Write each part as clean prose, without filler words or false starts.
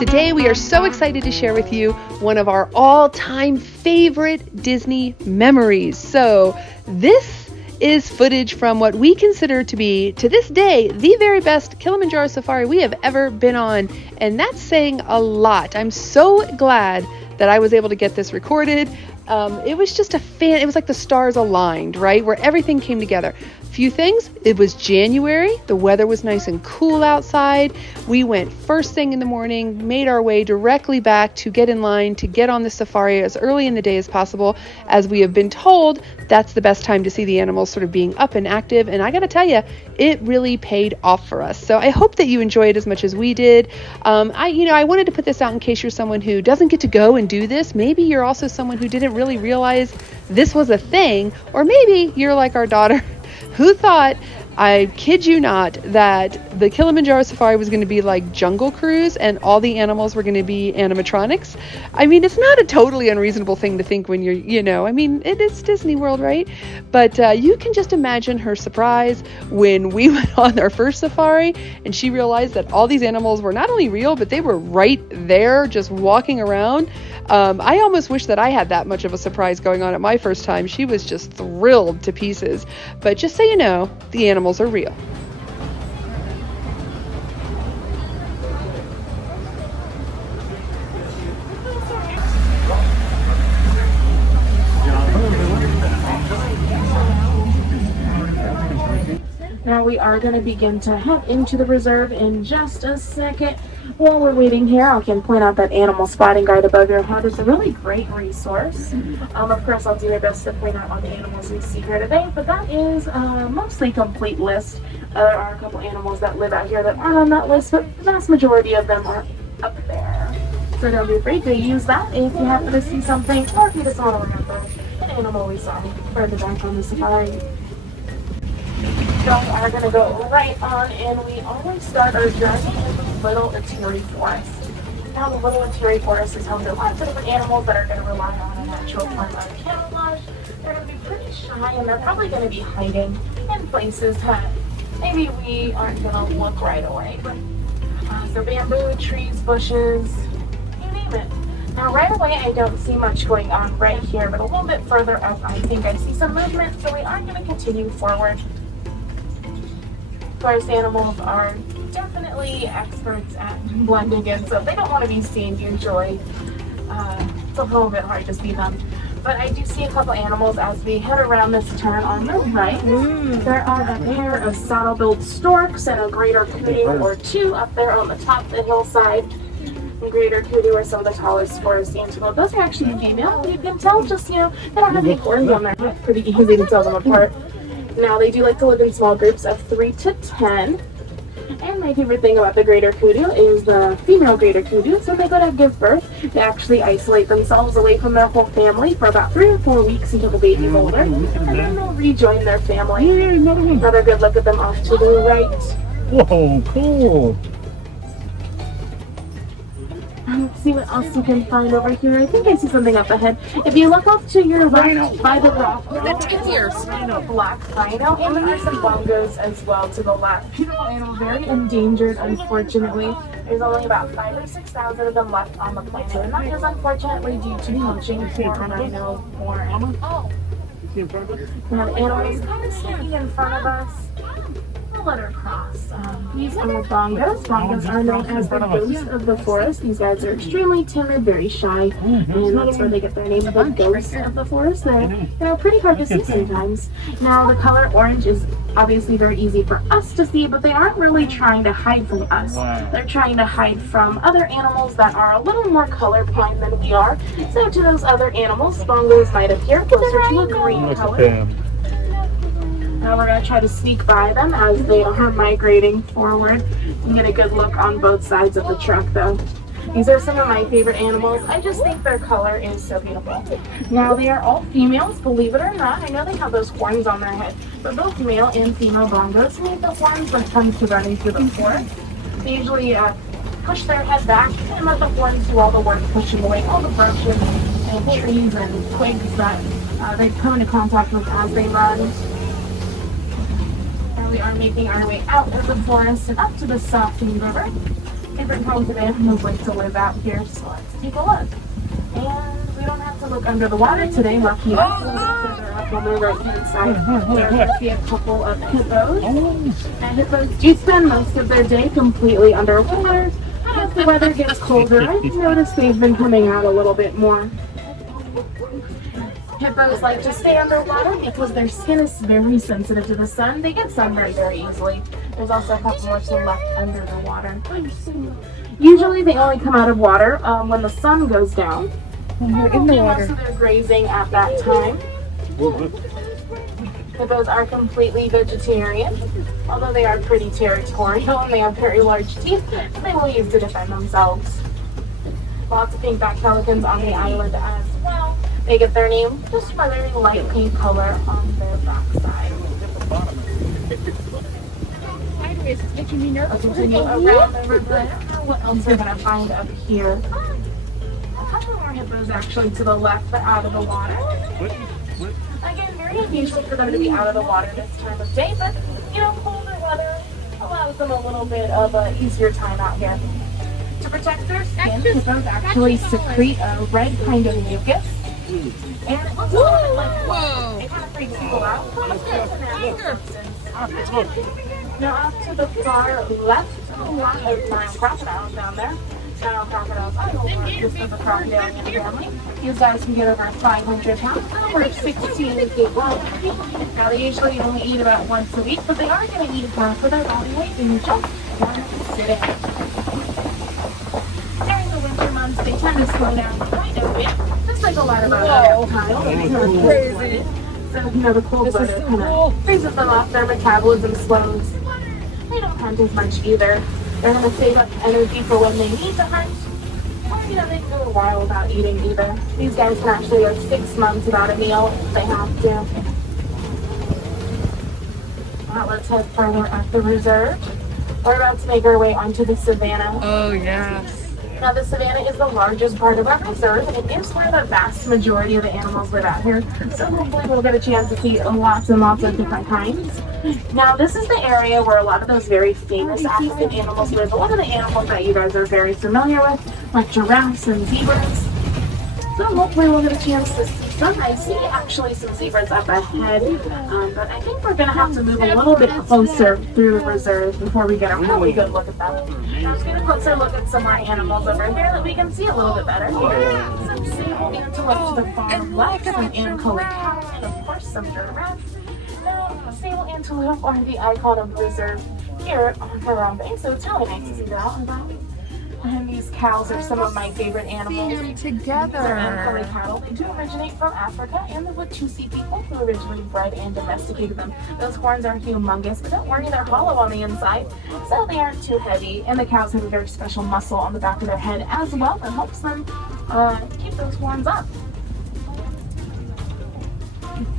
Today we are so excited to share with you one of our all-time favorite Disney memories. So this is footage from what we consider to be, to this day, the very best Kilimanjaro Safari we have ever been on. And that's saying a lot. I'm so glad that I was able to get this recorded. It was just it was like the stars aligned, right? Where everything came together. Few things. It was January. The weather was nice and cool outside. We went first thing in the morning, made our way directly back to get in line to get on the safari as early in the day as possible. As we have been told, that's the best time to see the animals sort of being up and active. And I got to tell you, it really paid off for us. So I hope that you enjoy it as much as we did. I wanted to put this out in case you're someone who doesn't get to go and do this. Maybe you're also someone who didn't really realize this was a thing, or maybe you're like our daughter who thought, I kid you not, that the Kilimanjaro Safari was going to be like Jungle Cruise and all the animals were going to be animatronics. I mean, it's not a totally unreasonable thing to think when it is Disney World, right? But you can just imagine her surprise when we went on our first safari and she realized that all these animals were not only real, but they were right there just walking around. I almost wish that I had that much of a surprise going on at my first time. She was just thrilled to pieces. But just so you know, the animals are real. Now we are going to begin to head into the reserve in just a second. While we're waiting here, I can point out that animal spotting guide above your head is a really great resource. Of course, I'll do my best to point out all the animals we see here today, but that is a mostly complete list. There are a couple animals that live out here that aren't on that list, but the vast majority of them are up there. So don't be afraid to use that if you happen to see something, or if you just want to remember an animal we saw further back on the safari. So we are going to go right on, and we always start our journey in the Little Interior Forest. Now, the Little Interior Forest is home to lots of different animals that are going to rely on a natural form of camouflage. They're going to be pretty shy, and they're probably going to be hiding in places that maybe we aren't going to look right away. But so bamboo, trees, bushes, you name it. Now, right away, I don't see much going on right here, but a little bit further up, I think I see some movement, so we are going to continue forward. Of course, animals are definitely experts at blending in, so if they don't want to be seen usually. It's a little bit hard to see them. But I do see a couple animals as we head around this turn on the right. There are a pair of saddle-billed storks and a greater kudu or two up there on the top of the hillside. And greater kudu are some of the tallest forest antelope. Those are actually female. You can tell just, they don't have any horns on their head. Pretty easy to tell them apart. Now, they do like to live in small groups of 3 to 10. And my favorite thing about the greater kudu is the female greater kudu. So when they go to give birth, they actually isolate themselves away from their whole family for about 3 or 4 weeks until the baby's older. And then they'll rejoin their family. Another good look at them off to the right. Whoa, cool. Let's see what else you can find over here. I think I see something up ahead. If you look off to your right by the rock, there's a black rhino, and there are some bongos as well to the left. Beautiful animal, very endangered, unfortunately. There's only about 5,000 or 6,000 of them left on the planet, and that is unfortunately due to poaching for rhino horn. We have animals kind of sneaking in front of us. We'll let her cross. These are bongos. Bongos are known as the ghost of the forest. These guys are extremely timid, very shy, and that's where they get their name, the ghost of the forest. They're pretty hard to see sometimes. Now, the color orange is obviously very easy for us to see, but they aren't really trying to hide from us. They're trying to hide from other animals that are a little more colorblind than we are. So to those other animals, bongos might appear closer to a green color. Now we're going to try to sneak by them as they are migrating forward and get a good look on both sides of the truck, though. These are some of my favorite animals. I just think their color is so beautiful. Now, they are all females, believe it or not. I know they have those horns on their head, but both male and female bongos need the horns when it comes to running through the forest. They usually push their head back and let the horns do all the work, pushing away all the branches and trees and twigs that they come into contact with as they run. We are making our way out of the forest and up to the Safi River. different kinds of animals like to live out here. So let's take a look. And we don't have to look under the water today, lucky enough. We'll look further up on the right-hand side. There will be a couple of hippos. And hippos do spend most of their day completely underwater. But as the weather gets colder, I've noticed they've been coming out a little bit more. Hippos like to stay underwater because their skin is very sensitive to the sun. They get sunburned very easily. There's also a couple more still left under the water. Usually they only come out of water when the sun goes down. When they're in the water. Most of their grazing at that time. Hippos are completely vegetarian, although they are pretty territorial and they have very large teeth. They will use to defend themselves. Lots of pink-backed pelicans on the island as well. They get their name just by their light pink color on their backside. Sideways, it's making me nervous. I'll continue around the river. I don't know what else we're going to find up here. A couple more hippos actually to the left, but out of the water. Again, very unusual for them to be out of the water this time of day, but you know, colder weather allows them a little bit of an easier time out here. To protect their skin, hippos actually secrete a red kind of mucus. And it looks a little bit like blood. It kind of freaks people out. Now off to the far left, a lot of Nile crocodiles down there. Nile crocodiles are just as a crocodile in the family. These guys can get over 500 pounds, over 16 feet long. Now they usually only eat about once a week, but they are going to eat half of their body weight in just one sitting. During the winter months, they tend to slow down quite a bit. Just like a lot of other reptiles. Crazy. So, you know, the cold weather kind of freezes them off. Their metabolism slows. They don't hunt as much either. They're going to save up energy for when they need to hunt. Or, you know, they can go a while without eating either. These guys can actually go 6 months without a meal if they have to. Now let's head further up the reserve. We're about to make our way onto the savannah. Oh, yeah. Now, the savannah is the largest part of our reserve, and it is where the vast majority of the animals live out here. So hopefully we'll get a chance to see lots and lots of different kinds. Now, this is the area where a lot of those very famous African animals live. A lot of the animals that you guys are very familiar with, like giraffes and zebras. So hopefully we'll get a chance to see some. I see actually some zebras up ahead, but I think we're going to have to move a little bit closer through the reserve before we get a really good look at them. Now let's get a closer look at some more animals over here that we can see a little bit better. Some sable antelope to the far left, some Ankole cow, and of course some giraffes. Now, sable antelope are the icon of the reserve here on Harambe, so it's really nice to see that on that. And these cows are some of my favorite animals. Seeing them together. They're Ankole cattle. They do originate from Africa and the Watusi people who originally bred and domesticated them. Those horns are humongous, but don't worry, they're hollow on the inside, so they aren't too heavy. And the cows have a very special muscle on the back of their head as well that helps them keep those horns up.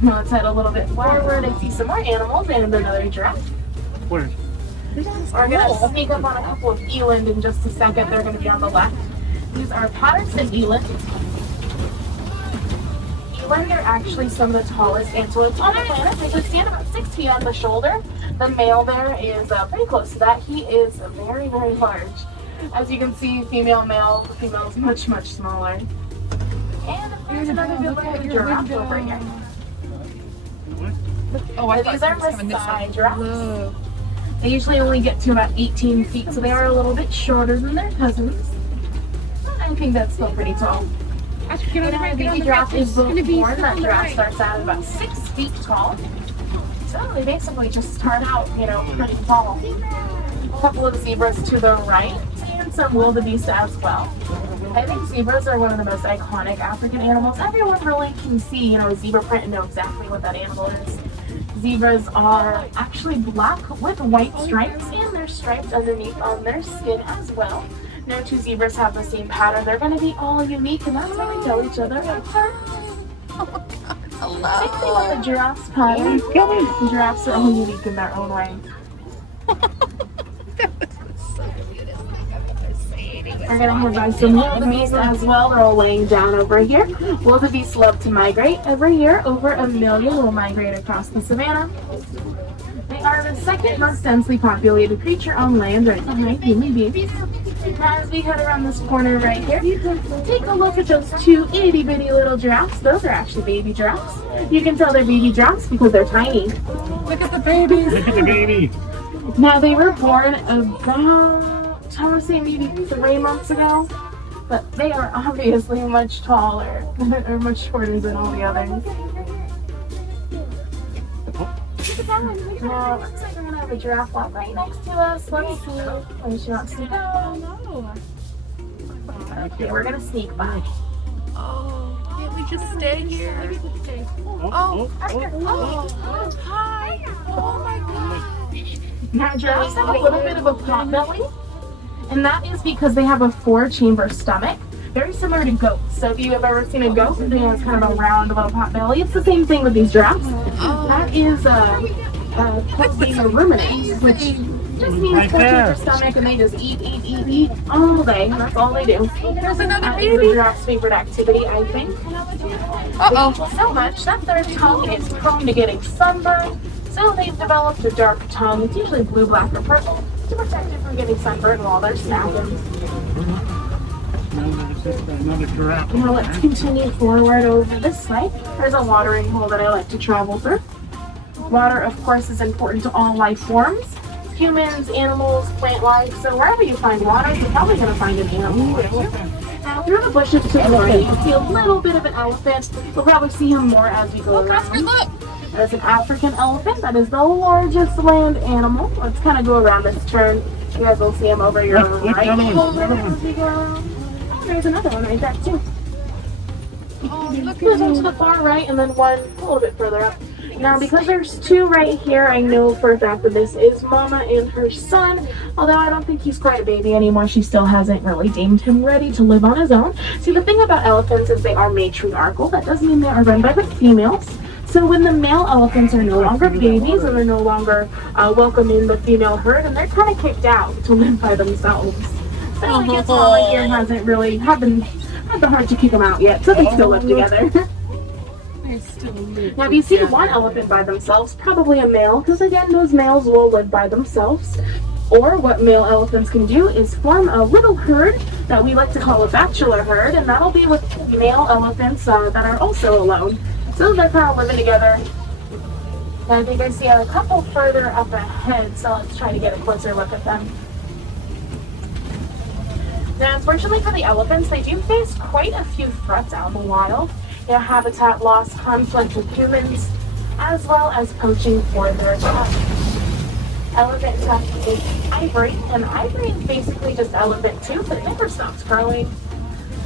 Now let's head a little bit forward and see some more animals and another giraffe. Where? We're going to sneak up on a couple of eland in just a second. They're going to be on the left. These are Patterson eland. Eland are actually some of the tallest antelopes on the planet. They can stand about 6 feet on the shoulder. The male there is pretty close to that. He is very, very large. As you can see, female, male. The female is much, much smaller. And there's another good look at the giraffe over here. Oh, I These thought are it was coming this Maasai way. giraffes. Whoa. They usually only get to about 18 feet, so they are a little bit shorter than their cousins. I think that's still pretty tall. Get on the right, get on The the giraffe right. is both Gonna be born. so That giraffe right. starts out at about 6 feet tall. So they basically just start out, you know, pretty tall. A couple of zebras to the right, and some wildebeest as well. I think zebras are one of the most iconic African animals. Everyone really can see, you know, a zebra print and know exactly what that animal is. Zebras are actually black with white stripes, and they're striped underneath on their skin as well. No two zebras have the same pattern. They're going to be all unique, and that's how they tell each other apart. Same thing with the giraffe's pattern. The giraffes are all unique in their own way. We're going to head by some wildebeest as well. They're all laying down over here. Wildebeest love to migrate. Every year, over 1 million will migrate across the savannah. They are the second most densely populated creature on land right behind human beings. As we head around this corner right here, take a look at those two itty bitty little giraffes. Those are actually baby giraffes. You can tell they're baby giraffes because they're tiny. Look at the babies. Look at the baby. Now they were born about, I want to say maybe 3 months ago, but they are obviously much taller or much shorter than all the others. Now, it looks like we're going to have a giraffe walk right next to us. Let's see where she wants to go. Okay, we're going to sneak by. Oh, can't we just stay here? Oh, hi. Oh my gosh. Now, giraffes have a little bit of a pot belly, and that is because they have a 4-chamber stomach, very similar to goats. So if you have ever seen a goat, it has kind of a round little pot belly. It's the same thing with these giraffes. That is being a ruminant, which just means 4-chamber stomach, and they just eat all day. That's all they do. There's another That is a baby. giraffe's favorite activity, I think. Uh-oh. So much that their tongue is prone to getting sunburned. So they've developed a dark tongue. It's usually blue, black, or purple to protect it from getting sunburned while they're snapping. Another giraffe. Now let's continue forward over this way. There's a watering hole that I like to travel through. Water, of course, is important to all life forms. Humans, animals, plant life. So wherever you find water, you're probably going to find an animal too. Now through the bushes to the right, you see a little bit of an elephant. We'll probably see him more as we go around. Look. There's an African elephant. That is the largest land animal. Let's kind of go around this turn. You guys will see him over your right shoulder as we go around. Oh, there's another one right there too. Oh, look There's at one to him. the far right and then one a little bit further up. Now, because there's 2 right here, I know for a fact that this is Mama and her son. Although I don't think he's quite a baby anymore. She still hasn't really deemed him ready to live on his own. See, the thing about elephants is they are matriarchal. That doesn't mean they are run by the females. So when the male elephants are no longer babies and they're no longer welcome in the female herd, and they're kind of kicked out to live by themselves. So I guess Mama here hasn't really had the heart to kick them out yet, so they still live together. Now, if you see one elephant by themselves, probably a male, because again, those males will live by themselves. Or what male elephants can do is form a little herd that we like to call a bachelor herd, and that'll be with male elephants that are also alone. So they're kind of living together. And I think I see a couple further up ahead, so let's try to get a closer look at them. Now, unfortunately for the elephants, they do face quite a few threats out in the wild. You know, habitat loss, conflict with humans, as well as poaching for their tusk. Elephant tusk is ivory, and ivory is basically just elephant tooth that never stops growing.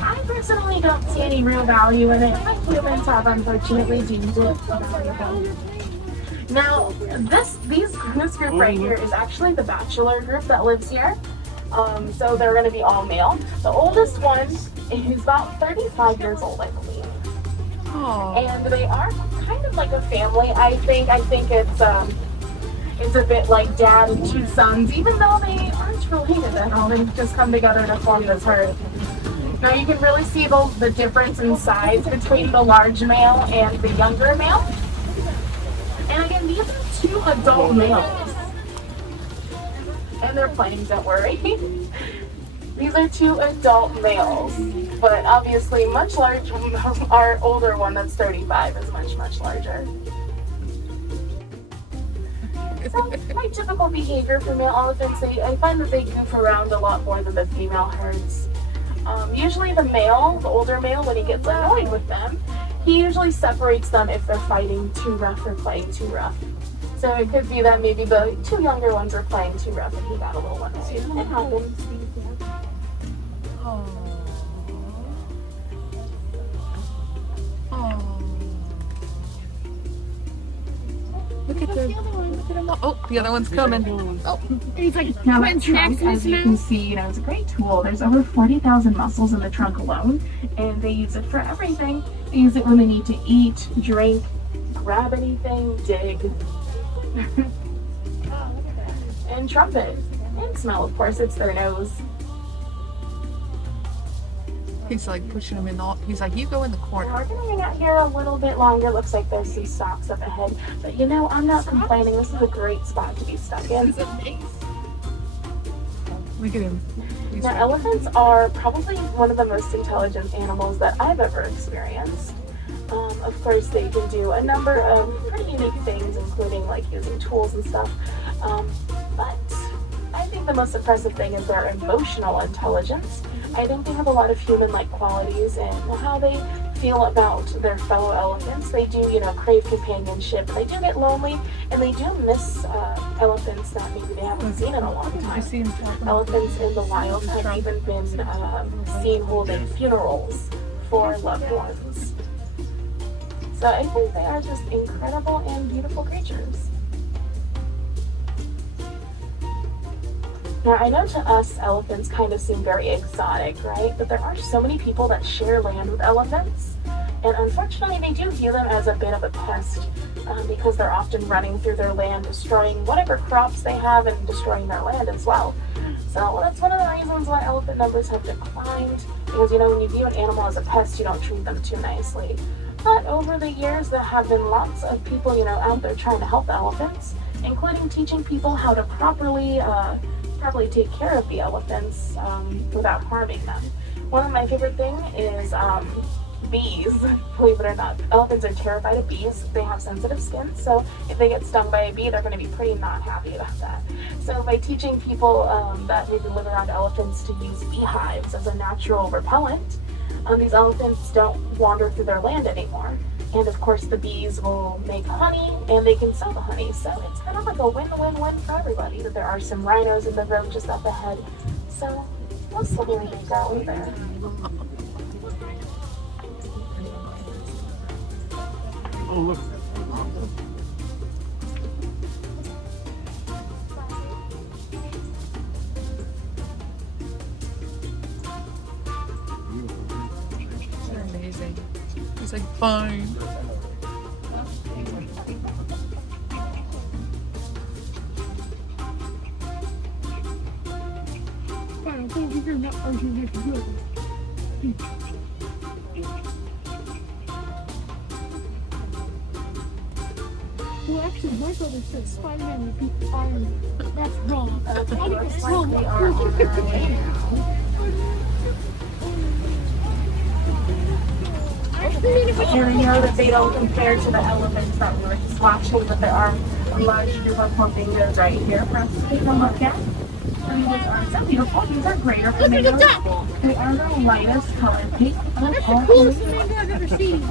I personally don't see any real value in it, but humans have unfortunately deemed it valuable. Now, this group right here is actually the bachelor group that lives here. So they're going to be all male. The oldest one is about 35 years old, I believe. Oh. And they are kind of like a family, I think. I think it's a bit like dad and 2 sons, even though they aren't related at all. They've just come together to form this herd. Now you can really see the difference in size between the large male and the younger male. And again, these are 2 adult males. And they're playing, don't worry. These are 2 adult males, but obviously much larger. Our older one that's 35 is much larger. So, quite typical behavior for male elephants. I find that they goof around a lot more than the female herds. Usually the male, the older male, when he gets annoyed with them, he usually separates them if they're fighting too rough or playing too rough. So it could be that maybe the 2 younger ones are playing too rough and he got a little annoyed. It happens. Oh. Oh. Look at the other one. Oh, the other one's coming. Oh. He's like, now that trunk, as you can see, it's a great tool. There's over 40,000 muscles in the trunk alone, and they use it for everything. They use it when they need to eat, drink, grab anything, dig, and trumpet, and smell, of course. It's their nose. He's like pushing him in the. He's like, you go in the Now corner. we're gonna hang out here a little bit longer. Looks like there's some stops up ahead, but I'm not complaining. This is a great spot to be stuck in. Look at him. He's Now, elephants are probably one of the most intelligent animals that I've ever experienced. Of course, they can do a number of pretty unique things, including like using tools and stuff. But I think the most impressive thing is their emotional intelligence. I think they have a lot of human-like qualities in how they feel about their fellow elephants. They do, crave companionship. They do get lonely, and they do miss elephants that maybe they haven't seen in a long time. Elephants in the wild have even been seen holding funerals for loved ones. So I think they are just incredible and beautiful creatures. Now, I know to us, elephants kind of seem very exotic, right? But there are so many people that share land with elephants. And unfortunately, they do view them as a bit of a pest because they're often running through their land, destroying whatever crops they have and destroying their land as well. So that's one of the reasons why elephant numbers have declined. Because, when you view an animal as a pest, you don't treat them too nicely. But over the years, there have been lots of people, out there trying to help the elephants, including teaching people how to properly take care of the elephants without harming them. One of my favorite things is bees. Believe it or not, elephants are terrified of bees. They have sensitive skin, so if they get stung by a bee, they're going to be pretty not happy about that. So by teaching people that maybe live around elephants to use beehives as a natural repellent, these elephants don't wander through their land anymore. And of course, the bees will make honey, and they can sell the honey. So it's kind of like a win-win-win for everybody. That there are some rhinos in the road just up ahead. So we'll slowly make our way there. Oh, look. They're amazing. He's like, fine. Well, actually, my brother said Spider-Man would beat Iron Man. That's wrong. That's wrong. And I know that they don't compare to the elephants that we were just watching, but there are a large group of flamingos right here for us to take a look at. Flamingos are so beautiful. These are greater flamingos. They are the lightest color pink. That's the coolest flamingo I've ever seen.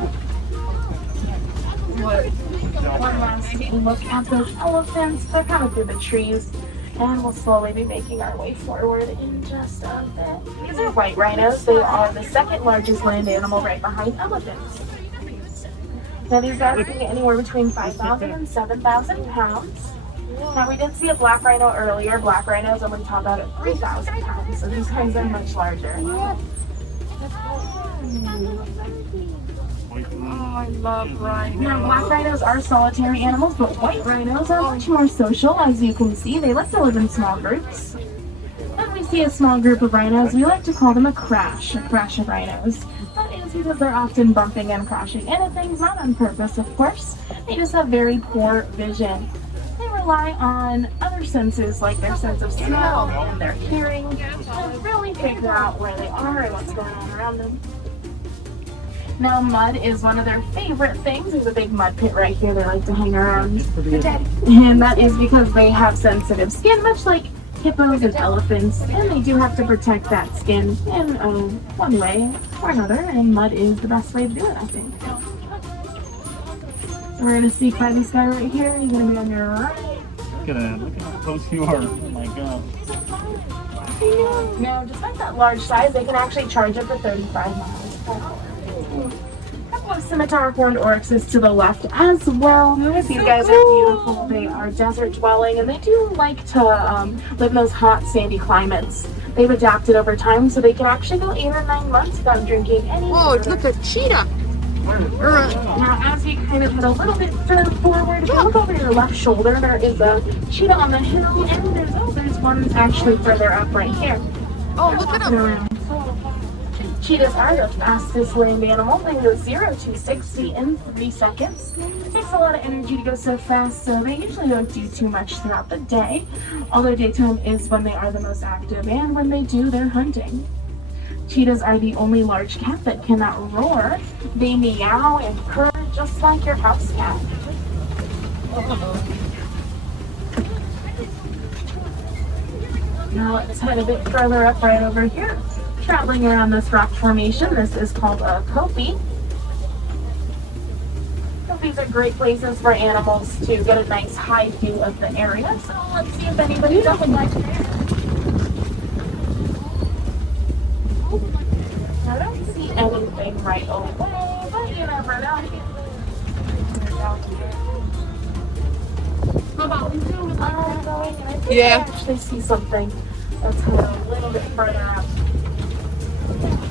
One last look at those elephants. They're kind of through the trees. And we'll slowly be making our way forward in just a bit. These are white rhinos. They are the second largest land animal right behind elephants. Now these guys can get anywhere between 5,000 and 7,000 pounds. Now we did see a black rhino earlier. Black rhinos only top out at 3,000 pounds, so these guys are much larger. Oh, I love rhinos. Now black rhinos are solitary animals, but white rhinos are much more social. As you can see, they like to live in small groups. When we see a small group of rhinos, we like to call them a crash of rhinos. That is because they're often bumping and crashing into things, not on purpose, of course. They just have very poor vision. They rely on other senses, like their sense of smell and their hearing, to really figure out where they are and what's going on around them. Now, mud is one of their favorite things. There's a big mud pit right here they like to hang around. And that is because they have sensitive skin, much like hippos and elephants, and they do have to protect that skin in one way or another, and mud is the best way to do it, I think. So we're going to sneak by this guy right here. He's going to be on your right. Look at that. Look at how close you are. Oh my god. Now, despite that large size, they can actually charge up to 35 miles per hour. A couple of scimitar horned oryxes to the left as well. These guys are beautiful. They are desert dwelling, and they do like to live in those hot, sandy climates. They've adapted over time, so they can actually go 8 or 9 months without drinking any Whoa, water. look, a cheetah. Now, as you kind of head a little bit further forward, if you look over your left shoulder, there is a cheetah on the hill, and there's one actually further up right here. Oh, look at him. Cheetahs are the fastest land animal. They go 0 to 60 in 3 seconds. It takes a lot of energy to go so fast, so they usually don't do too much throughout the day. Although daytime is when they are the most active, and when they do, they're hunting. Cheetahs are the only large cat that cannot roar. They meow and purr just like your house cat. Now let's head a bit further up right over here. Traveling around this rock formation, this is called a kopie. Kopies are great places for animals to get a nice high view of the area. So let's see if anybody would like to. I don't see anything right away, but you never know. How about we zoom in going? And I think I actually see something. Let's head a little bit further up.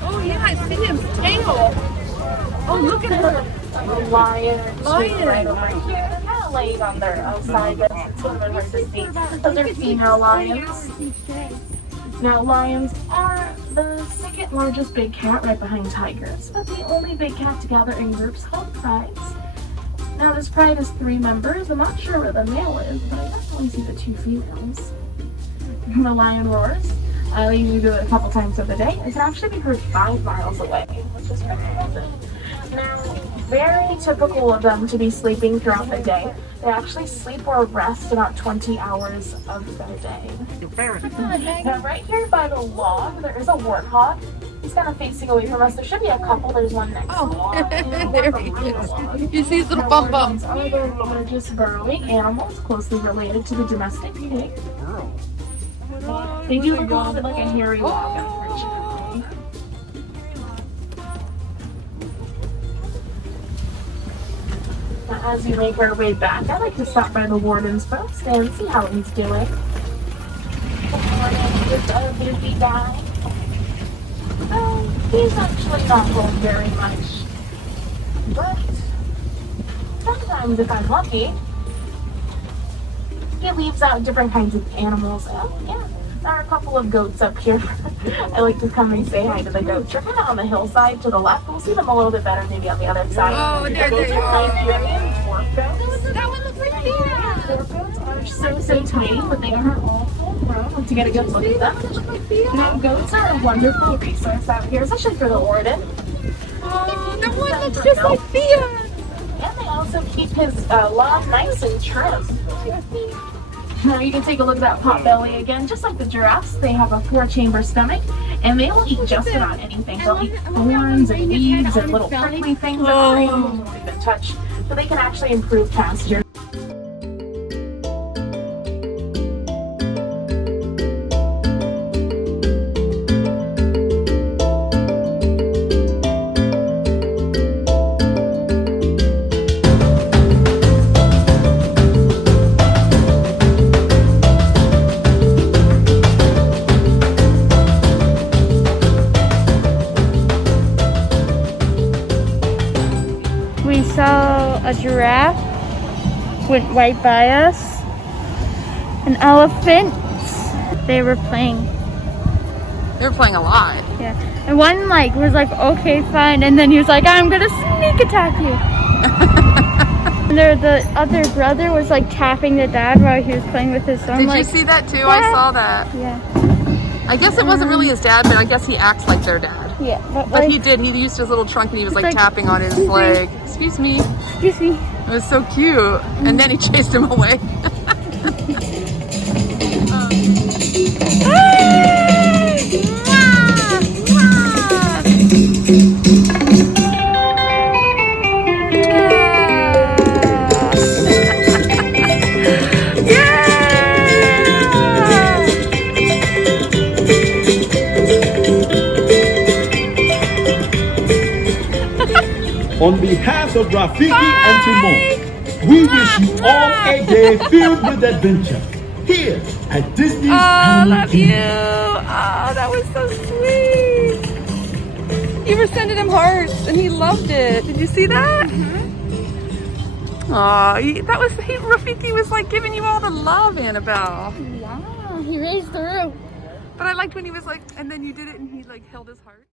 Oh yeah, I see his tail. Oh, look at her. A lion right over here. They're kind of laying on their side, but it's a little bit hard to see. Those are female lions. Now, lions are the second largest big cat right behind tigers, but the only big cat to gather in groups called prides. Now, this pride has 3 members. I'm not sure where the male is, but I definitely see the 2 females. The lion roars. They usually do it a couple times of the day. It can actually be heard 5 miles away, which is pretty impressive. Now, very typical of them to be sleeping throughout the day. They actually sleep or rest about 20 hours of their day. Now, right here by the log, there is a warthog. He's kind of facing away from us. There should be a couple. There's one next to the log. There he is. You see his little bum bum. These are the largest burrowing animals, closely related to the domestic pig. They do look a little bit like a hairy log, unfortunately. Now, as we make our way back, I like to stop by the warden's post and see how he's doing. Good morning, just a busy guy. He's actually not home very much, but sometimes if I'm lucky, he leaves out different kinds of animals. Yeah, there are a couple of goats up here. I like to come and say hi to the goats. They're kind of on the hillside to the left. We'll see them a little bit better maybe on the other side. Oh, there they are. Nigerian dwarf goats. That one looks right there. Dwarf goats are so tiny, but they are all full grown. Let's get a good look at them. Now, goats are a wonderful resource out here, especially for the warden. Oh, that one looks just like Thea. And they also keep his lawn nice and trim. Now you can take a look at that pot belly again. Just like the giraffes, they have a 4-chamber stomach, and they will eat just about anything. They'll eat thorns and leaves and little prickly things that the animals won't even touch. So they can actually improve pasture. We saw a giraffe went right by us. An elephant. They were playing. They were playing a lot. Yeah. And one was like, okay, fine. And then he was like, I'm gonna sneak attack you. And the other brother was like tapping the dad while he was playing with his son. Did you see that too? I saw that. Yeah. I guess it wasn't really his dad, but I guess he acts like their dad. Yeah. But he did. He used his little trunk and he was like tapping on his leg. Excuse me. Excuse me. It was so cute. And then he chased him away. On behalf of Rafiki and Timon, we wish you all a day filled with adventure here at Disney's Animal Kingdom. Oh, that was so sweet. You were sending him hearts and he loved it. Did you see that? Aw, Rafiki was like giving you all the love, Annabelle. Wow, he raised the roof. But I liked when he was like, and then you did it and he like held his heart.